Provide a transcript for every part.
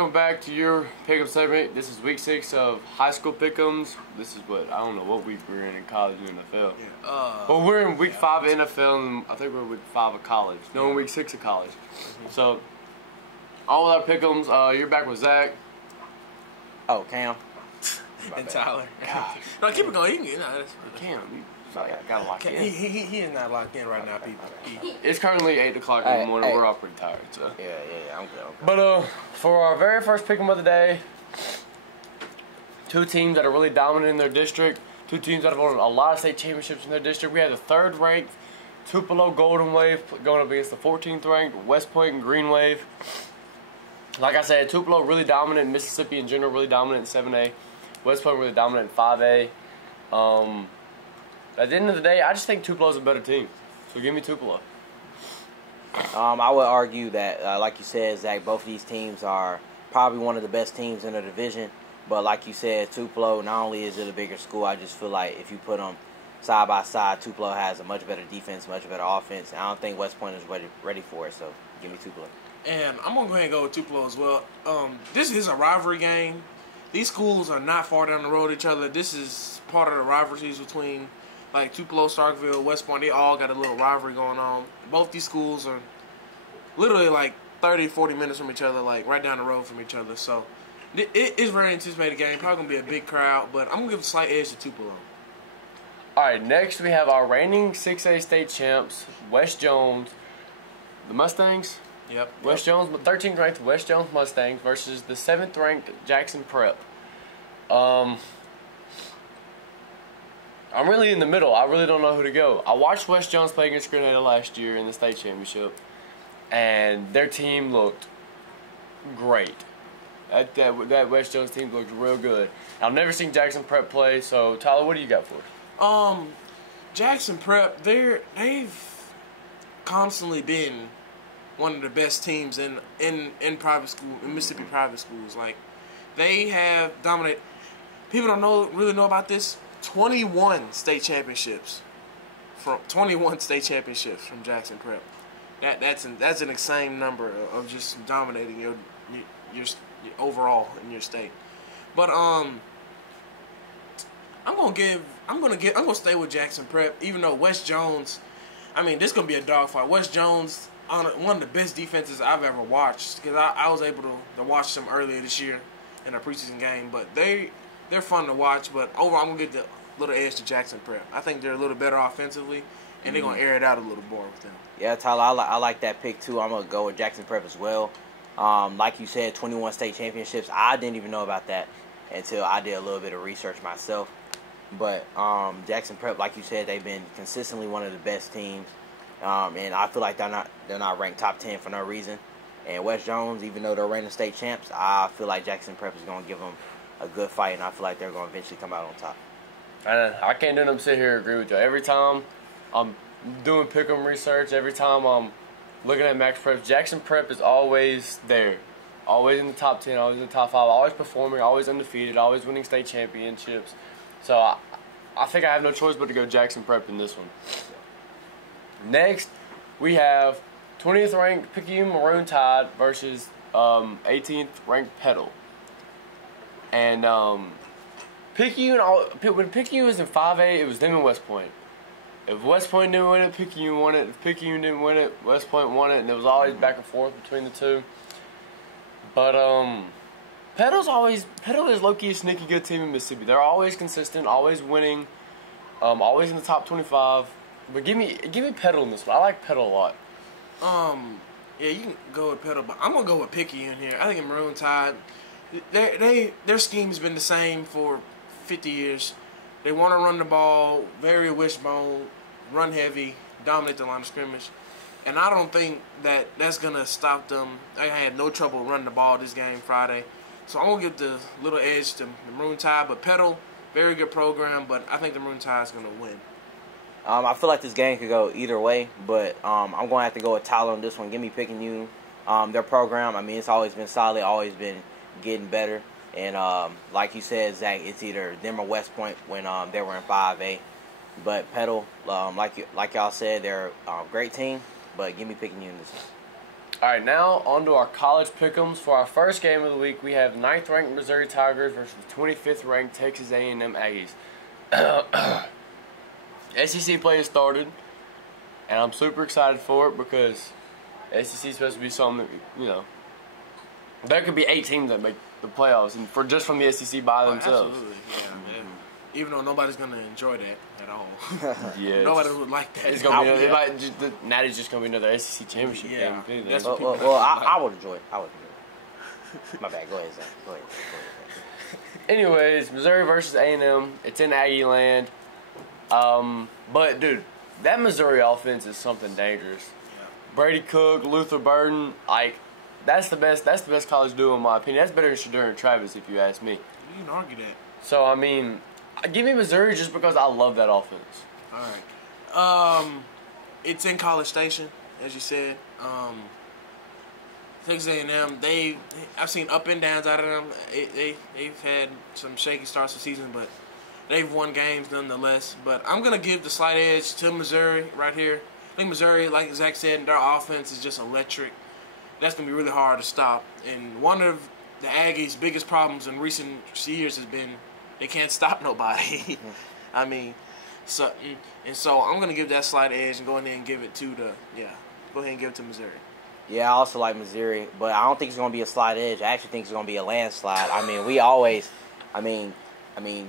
welcome back to your pick'em segment. This is week 6 of high school pick'ems. This is what, I don't know what week we're in college and NFL. Yeah. But we're in week 5 of NFL, and I think we're in week 5 of college. No, in week 6 of college. So, all of our pick'ems, you're back with Zach. Oh, Cam. And Tyler. Gosh. No, keep it going. You can, that's Cam, you gotta lock in. He is not locked in right now, people. It's currently 8 o'clock in the morning. We're all pretty tired, so. Yeah, I'm good. But for our very first pick'em of the day, 2 teams that are really dominant in their district, 2 teams that have won a lot of state championships in their district. We have the 3rd ranked Tupelo Golden Wave going up against the 14th ranked West Point and Green Wave. Like I said, Tupelo really dominant, Mississippi in general really dominant in 7A. West Point really dominant in 5A. At the end of the day, I just think Tupelo's a better team. So give me Tupelo. I would argue that, like you said, Zach, both of these teams are probably one of the best teams in the division. But like you said, Tupelo, not only is it a bigger school, I just feel like if you put them side by side, Tupelo has a much better defense, much better offense. And I don't think West Point is ready for it, so give me Tupelo. And I'm going to go ahead and go with Tupelo as well. This is a rivalry game. These schools are not far down the road each other. This is part of the rivalries between like Tupelo, Starkville, West Point. They all got a little rivalry going on. Both these schools are literally like 30, 40 minutes from each other, like right down the road from each other. So it is a very anticipated game. Probably going to be a big crowd, but I'm going to give a slight edge to Tupelo. Alright, next we have our reigning 6A state champs, West Jones, the Mustangs. Yep. West Jones, 13th ranked West Jones Mustangs versus the 7th ranked Jackson Prep. I'm really in the middle. I really don't know who to go. I watched West Jones play against Grenada last year in the state championship, and their team looked great. That West Jones team looked real good. I've never seen Jackson Prep play, so Tyler, what do you got for us? Jackson Prep, they've constantly been one of the best teams in private school, in Mississippi private schools. Like, they have dominated. People don't really know about this. 21 state championships from Jackson Prep. That's an insane number of just dominating your overall in your state. But I'm gonna stay with Jackson Prep, even though West Jones. I mean, this is gonna be a dogfight. West Jones, on one of the best defenses I've ever watched, because I was able to watch them earlier this year in a preseason game. But they're fun to watch. But overall, I'm gonna get the little edge to Jackson Prep. I think they're a little better offensively, and they're gonna air it out a little more with them. Yeah, Tyler, I like that pick too. I'm gonna go with Jackson Prep as well. Like you said, 21 state championships. I didn't even know about that until I did a little bit of research myself. But Jackson Prep, like you said, they've been consistently one of the best teams. And I feel like they're not ranked top 10 for no reason. And West Jones, even though they're reigning state champs, I feel like Jackson Prep is going to give them a good fight, and I feel like they're going to eventually come out on top. I can't do them sit here and agree with you. Every time I'm doing pick'em research, every time I'm looking at Max Prep, Jackson Prep is always there. Always in the top 10, always in the top 5, always performing, always undefeated, always winning state championships. So I think I have no choice but to go Jackson Prep in this one. Next, we have 20th ranked Picayune Maroon Tide versus 18th ranked Petal. And Picayune, when Picayune was in 5A, it was them and West Point. If West Point didn't win it, Picayune won it. If Picayune didn't win it, West Point won it. And it was always back and forth between the two. But Petal is low-key a sneaky good team in Mississippi. They're always consistent, always winning, always in the top 25. But give me Petal in this one. I like Petal a lot. Yeah, you can go with Petal, but I'm gonna go with Picayune here. I think in Maroon Tide, their scheme's been the same for 50 years. They want to run the ball, very wishbone, run heavy, dominate the line of scrimmage, and I don't think that's gonna stop them. I had no trouble running the ball this game Friday, so I'm gonna give the little edge to the Maroon Tide. But Petal, very good program, but I think the Maroon Tide's gonna win. I feel like this game could go either way, but I'm going to have to go with Tyler on this one. Give me Picayune. Their program, I mean, it's always been solid, always been getting better. And like you said, Zach, it's either them or West Point when they were in 5A. But Petal, like y'all said, they're a great team, but give me Picayune this one. All right, now on to our college pick'ems. For our first game of the week, we have 9th-ranked Missouri Tigers versus 25th-ranked Texas A&M Aggies. SEC play has started, and I'm super excited for it because SEC is supposed to be something, you know, there could be 8 teams that make the playoffs, and just from the SEC by themselves. Absolutely, yeah. Even though nobody's gonna enjoy that at all. Yeah, nobody would like that. It's gonna be the Natty's just gonna be another SEC championship game. That's Well, I would enjoy it. My bad. Go ahead, Zach. Go ahead. Anyways, Missouri versus A&M. It's in Aggie land. But dude, that Missouri offense is something dangerous. Yeah. Brady Cook, Luther Burden, like that's the best college duo in my opinion. That's better than Shedeur and Travis if you ask me. You can argue that. So I mean, give me Missouri just because I love that offense. All right. It's in College Station, as you said. Texas A&M, I've seen up and downs out of them. They've had some shaky starts of the season, but they've won games nonetheless. But I'm going to give the slight edge to Missouri right here. I think Missouri, like Zach said, their offense is just electric. That's going to be really hard to stop. And one of the Aggies' biggest problems in recent years has been they can't stop nobody. I mean, so I'm going to give that slight edge and go ahead and give it to Missouri. Yeah, I also like Missouri, but I don't think it's going to be a slight edge. I actually think it's going to be a landslide. I mean,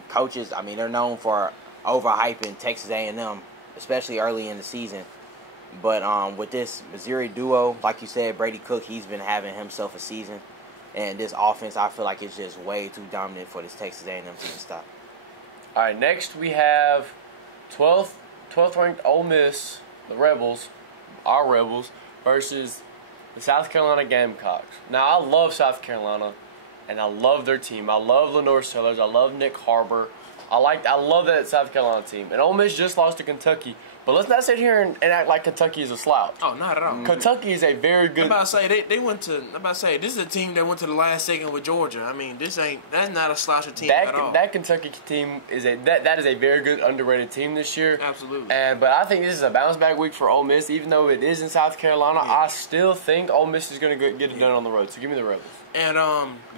coaches, they're known for overhyping Texas A&M, especially early in the season. But with this Missouri duo, like you said, Brady Cook, he's been having himself a season. And this offense, I feel like it's just way too dominant for this Texas A&M team to stop. All right, next we have 12th ranked Ole Miss, the Rebels, our Rebels, versus the South Carolina Gamecocks. Now, I love South Carolina, and I love their team. I love Lenore Sellers. I love Nick Harbor. I love that South Carolina team. And Ole Miss just lost to Kentucky. But let's not sit here and act like Kentucky is a slouch. Oh, not at all. Kentucky is a very good. I'm about to say this is a team that went to the last second with Georgia. I mean, that's not a sloucher team at all. That Kentucky team is a very good underrated team this year. Absolutely. But I think this is a bounce back week for Ole Miss, even though it is in South Carolina. Yeah. I still think Ole Miss is going to get it done on the road. So give me the Rebels. And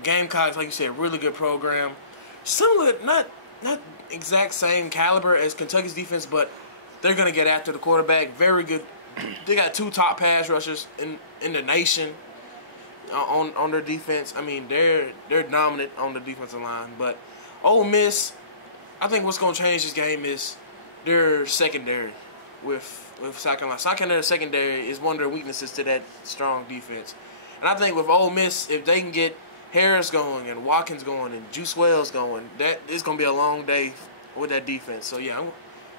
Gamecocks, like you said, really good program. Similar, not exact same caliber as Kentucky's defense, but they're going to get after the quarterback. Very good. They got 2 top pass rushers in the nation on their defense. I mean, they're dominant on the defensive line. But Ole Miss, I think what's going to change this game is their secondary with South Carolina. South Carolina's secondary is one of their weaknesses to that strong defense. And I think with Ole Miss, if they can get Harris going and Watkins going and Juice Wells going, that it's going to be a long day with that defense. So, yeah,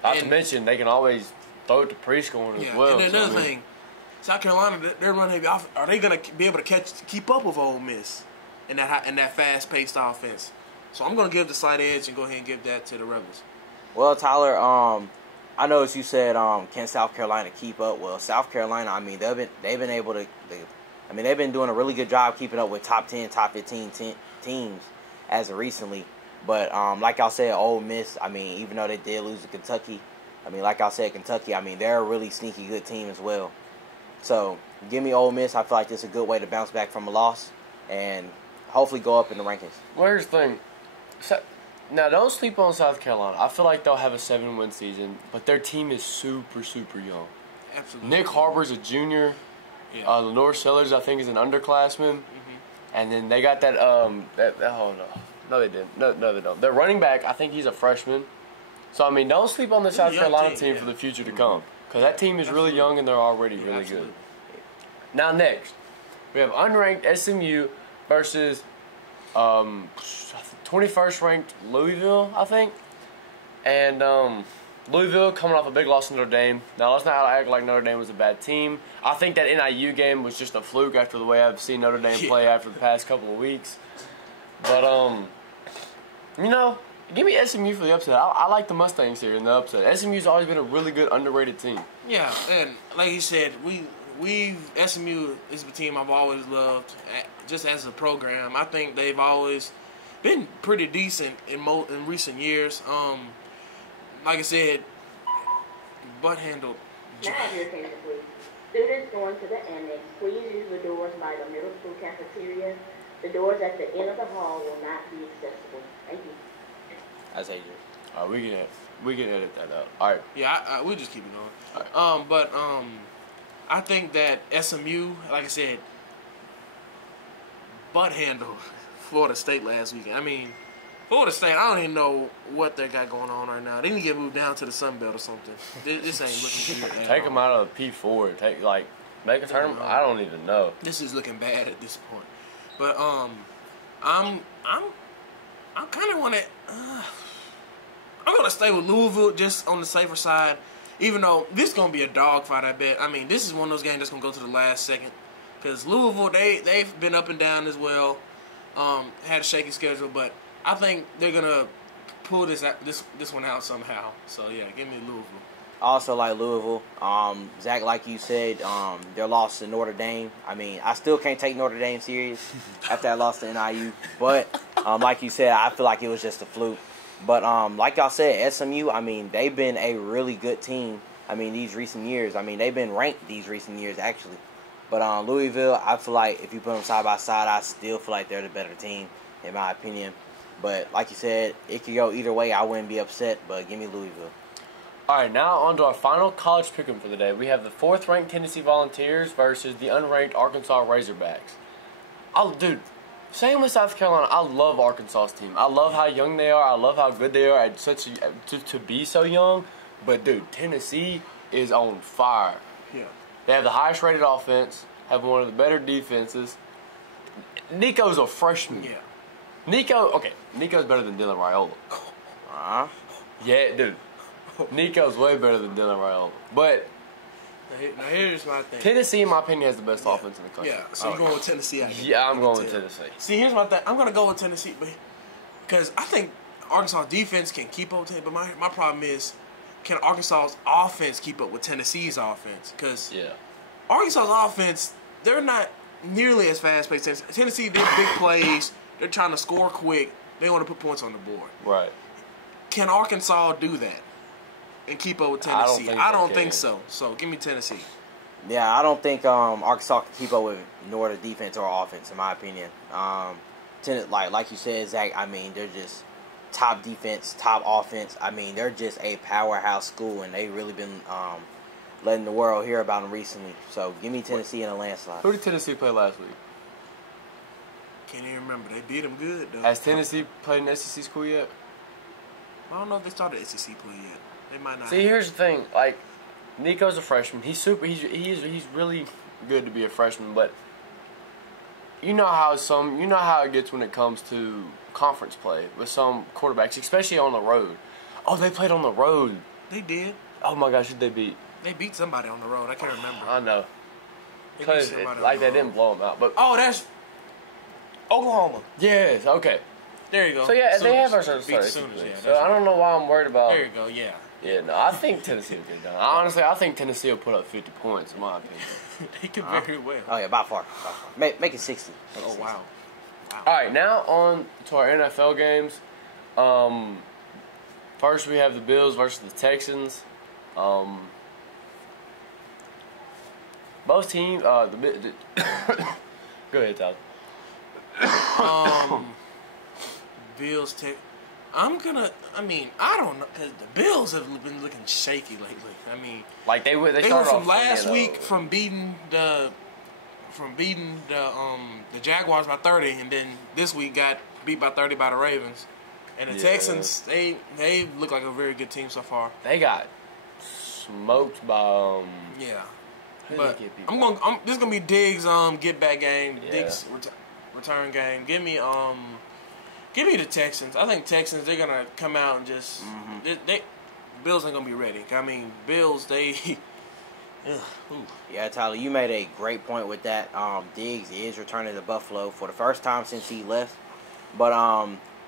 not to mention, they can always throw it to preschool as well. And another thing, South Carolina, they're running heavy offense. Are they going to be able to keep up with Ole Miss in that fast-paced offense? So I'm going to give the slight edge and go ahead and give that to the Rebels. Well, Tyler, I know as you said, can South Carolina keep up? Well, South Carolina, they've been able to. They've been doing a really good job keeping up with top 10, top 15 teams as of recently. But like I said, Ole Miss, even though they did lose to Kentucky, like I said, Kentucky, they're a really sneaky good team as well. So give me Ole Miss. I feel like this is a good way to bounce back from a loss and hopefully go up in the rankings. Well, here's the thing. Now, don't sleep on South Carolina. I feel like they'll have a 7-win season, but their team is super, super young. Absolutely. Nick Harbor's a junior. Yeah. Lenore Sellers, I think, is an underclassman. Mm-hmm. And then they got that No, they didn't. No, they don't. Their running back, I think he's a freshman. So, don't sleep on the South Carolina team for the future to come. Because that team is really young and they're already really good. Now, next, we have unranked SMU versus 21st ranked Louisville, I think. And Louisville coming off a big loss to Notre Dame. Now, let's not act like Notre Dame was a bad team. I think that NIU game was just a fluke after the way I've seen Notre Dame play after the past couple of weeks. But, give me SMU for the upset. I like the Mustangs here in the upset. SMU's always been a really good, underrated team. Yeah, and like you said, SMU is the team I've always loved, just as a program. I think they've always been pretty decent in recent years. Like I said, butt-handled. Students going to the annex, please use the doors by the middle school cafeteria. The doors at the end of the hall will not be accessible. Thank you. That's AJ. All right, we can edit that out. All right. Yeah, we'll just keep it going. All right. But I think that SMU, like I said, butt handled Florida State last weekend. I mean, Florida State, I don't even know what they got going on right now. They need to get moved down to the Sun Belt or something. This ain't looking good at Take all. them out of the P4. Make a tournament. I don't even know. This is looking bad at this point. But I'm kind of want to. I'm gonna stay with Louisville just on the safer side, even though this is gonna be a dogfight. I bet. I mean, this is one of those games that's gonna go to the last second, because Louisville they've been up and down as well. Had a shaky schedule, but I think they're gonna pull this one out somehow. So yeah, give me Louisville. Also like Louisville, Zach, like you said, their loss to Notre Dame. I mean, I still can't take Notre Dame serious after that loss to NIU. But like you said, I feel like it was just a fluke. But like y'all said, SMU, I mean, they've been a really good team. I mean, these recent years. I mean, they've been ranked these recent years, actually. But Louisville, I feel like if you put them side by side, I still feel like they're the better team, in my opinion. But like you said, it could go either way. I wouldn't be upset, but give me Louisville. All right, now on to our final college pick'em for the day. We have the 4th-ranked Tennessee Volunteers versus the unranked Arkansas Razorbacks. Oh, dude, same with South Carolina. I love Arkansas's team. I love how young they are. I love how good they are at to be so young. But, dude, Tennessee is on fire. Yeah. They have the highest rated offense, have one of the better defenses. Nico's a freshman. Yeah. Nico's better than Dylan Raiola. Yeah, dude. Nico's way better than Dylan Raiola. But now here's my thing. Tennessee, in my opinion, has the best offense in the country. Yeah, so you're going with Tennessee. Yeah, I'm going with Tennessee. See, here's my thing. I'm going to go with Tennessee because I think Arkansas defense can keep up with Tennessee. But my problem is, can Arkansas's offense keep up with Tennessee's offense? Because Arkansas's offense, they're not nearly as fast-paced. Tennessee, they're big plays. They're trying to score quick. They want to put points on the board. Right. Can Arkansas do that and keep up with Tennessee? I don't think so. So give me Tennessee. Yeah, I don't think Arkansas can keep up with Northern defense or offense, in my opinion. Like you said, Zach, I mean, they're just top defense, top offense. I mean, they're just a powerhouse school, and they've really been letting the world hear about them recently. So give me Tennessee in a landslide. Who did Tennessee play last week? Can't even remember. They beat them good, though. Has Tennessee played an SEC school yet? I don't know if they started SEC play yet. They might not. See, here's the thing. Like, Nico's a freshman. He's really good to be a freshman, but you know how it gets when it comes to conference play with some quarterbacks, especially on the road. Oh, they played on the road. They did. Oh my gosh, who did they beat? They beat somebody on the road. I can't remember. I know. They Because they didn't blow them out, but that's Oklahoma. yes, okay. There you go. So yeah, Sooners. they have our starting Beat the SEC Sooners, play. yeah, So that's I don't know why I'm worried about. There you go. Yeah. Yeah, no, I think Tennessee will get done. Honestly, I think Tennessee will put up 50 points, in my opinion. They could very well. Oh, yeah, by far. Make it 60. Oh wow. All right, now on to our NFL games. First, we have the Bills versus the Texans. Both teams. Go ahead, Tyler. Bills take. I don't know, because the Bills have been looking shaky lately. I mean, Like they went they started went from off last 20-0. week from beating the Jaguars by 30, and then this week got beat by 30 by the Ravens. And the Texans, they look like a very good team so far. They got smoked by Yeah. who did But they get beat I'm by? going. This is gonna be Diggs' get back game. Yeah. Diggs' return game. Give me the Texans. I think Texans, they're gonna come out and just they Bills ain't gonna be ready. I mean, Bills, they. Yeah, Tyler, you made a great point with that. Diggs is returning to Buffalo for the first time since he left. But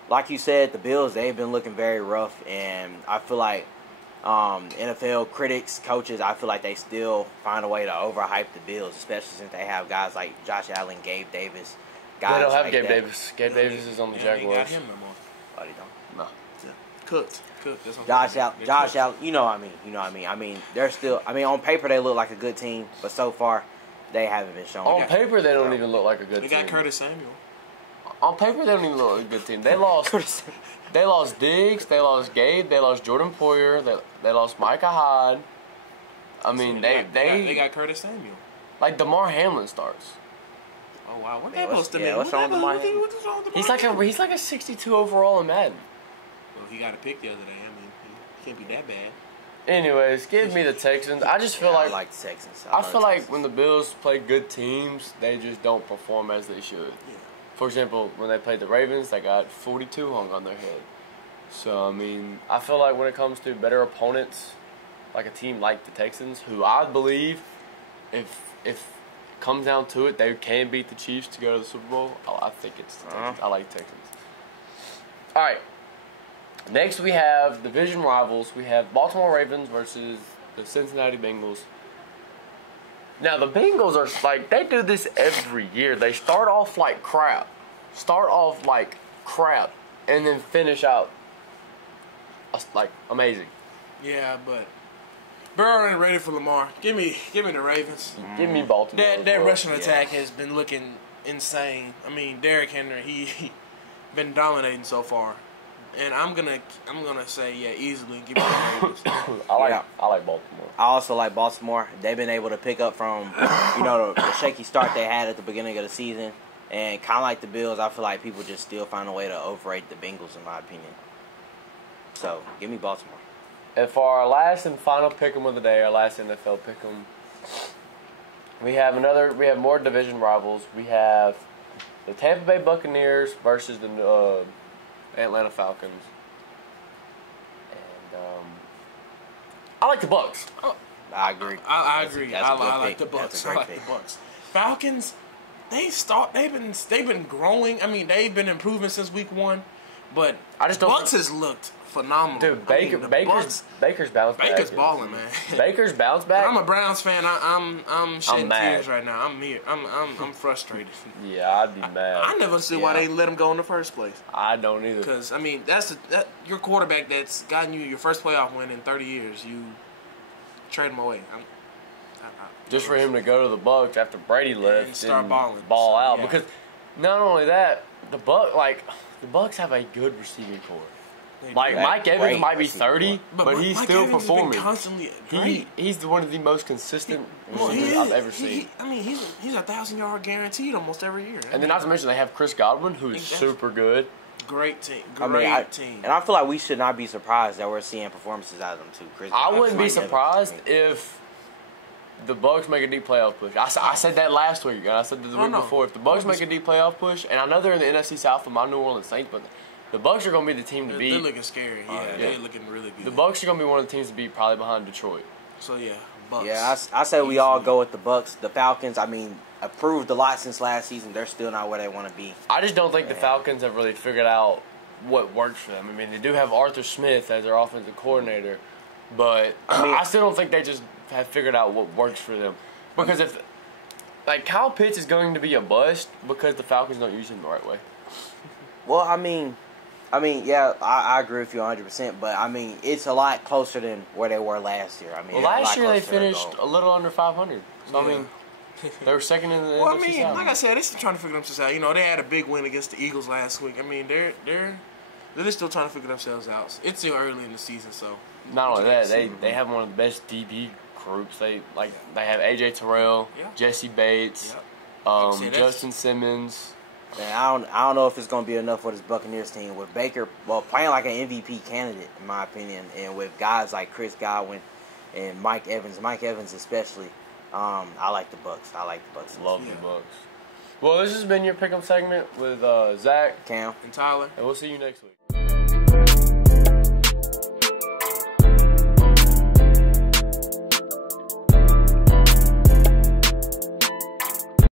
like you said, the Bills, they've been looking very rough, and I feel like NFL critics, coaches, I feel like they still find a way to overhype the Bills, especially since they have guys like Josh Allen, Gabe Davis. They don't have like Gabe that. Davis. Gabe Davis is on the They ain't got Jaguars. him no more. Oh, they don't? No. Cooked. That's what Josh I'm saying. Allen, you know what I mean. You know what I mean. I mean, they're still. I mean, on paper they look like a good team, but so far they haven't been shown. On paper, they don't even look like a good They team. got Curtis Samuel. On paper, they don't even look like a good team. They lost. They lost Diggs. They lost Gabe. They lost Jordan Poyer. They lost Micah Hyde. I mean, They got Curtis Samuel. like DeMar Hamlin starts. Oh wow, what Yeah, that supposed to mean? what's wrong with DeMar Hamlin? What's wrong with He's DeMar like Hamlin? a 62 overall in Madden. Well, he got a pick the other day. I mean, he can't be that bad. Anyways, give me the Texans. I just feel I like like the Texans. I feel like when the Bills play good teams, they just don't perform as they should. Yeah. For example, when they played the Ravens, they got 42 hung on their head. So, I mean, I feel like when it comes to better opponents, like a team like the Texans, who I believe, if it comes down to it, they can beat the Chiefs to go to the Super Bowl. I think it's the Texans. I like Texans. All right. Next, we have division rivals. We have Baltimore Ravens versus the Cincinnati Bengals. Now, the Bengals are like, they do this every year. They start off like crap. And then finish out like amazing. Yeah, but Burrow ain't ready for Lamar. Give me the Ravens. Give me Baltimore. That rushing attack has been looking insane. I mean, Derrick Henry, he been dominating so far. And I'm gonna say easily give me the Ravens. I like Baltimore. I also like Baltimore. They've been able to pick up from, the shaky start they had at the beginning of the season. And kind of like the Bills, I feel like people just still find a way to overrate the Bengals, in my opinion. So, give me Baltimore. And for our last and final pick'em of the day, our last NFL pick'em, we have more division rivals. We have the Tampa Bay Buccaneers versus the Atlanta Falcons. And I like the Bucs. I agree. I agree. That's a good I like pick. the Bucs. That's a I great like pick. the Bucs. Falcons, they've been growing. I mean, they've been improving since week 1. But I just don't Bucs has looked phenomenal. Dude, Baker's Baker's bounced back. Baker's balling, man. Baker's bounced back. I'm a Browns fan. I'm shedding mad. tears right now. I'm here. I'm frustrated. Yeah, I'd be mad. I never see why they let him go in the first place. I don't either. Because I mean, that's your quarterback that's gotten you your first playoff win in 30 years. You trade him away. Just for him to go to the Bucs after Brady left and start balling. ball So, out. yeah. Because not only that, the Bucs have a good receiving core. Like do. Mike Evans Great might be receiving 30, but he's Mike still Evans has been performing. constantly great. He's one of the most consistent Well, receivers I've ever seen. I mean, he's 1,000-yard guarantee almost every year. And then not to mention they have Chris Godwin, who is super good. Great team. Team. And I feel like we should not be surprised that we're seeing performances out of them too. Chris I Godwin, wouldn't be Mike Evans. surprised if the Bucs make a deep playoff push. I said that last week, and I said that the week before. If the Bucs make a deep playoff push, and I know they're in the NFC South with my New Orleans Saints, but the Bucs are going to be the team to beat. They're looking scary. Yeah, they're looking really good. The Bucs are going to be one of the teams to beat, probably behind Detroit. So yeah, Bucs. Yeah, I say we all go with the Bucs. The Falcons, I mean, improved a lot since last season. They're still not where they want to be. I just don't think the Falcons have really figured out what works for them. I mean, they do have Arthur Smith as their offensive coordinator, but I still don't think they just have figured out what works for them. Because if, like, Kyle Pitts is going to be a bust because the Falcons don't use him the right way. Well, I mean, yeah, I agree with you 100%. But I mean, it's a lot closer than where they were last year. I mean, Well, last year they finished a little under 500. So, I mean, they were second in the Well, I NFC mean, South. like I said, they're still trying to figure themselves out. You know, they had a big win against the Eagles last week. I mean, they're still trying to figure themselves out. It's still early in the season, so. Not only that, they have one of the best DB groups. They have AJ Terrell, Jesse Bates, Justin Simmons. Man, I don't know if it's going to be enough for this Buccaneers team with Baker, playing like an MVP candidate, in my opinion, and with guys like Chris Godwin and Mike Evans especially. I like the Bucs. Love the Bucs. Well, this has been your pick'em segment with Zach, Cam, And Tyler. and we'll see you next week.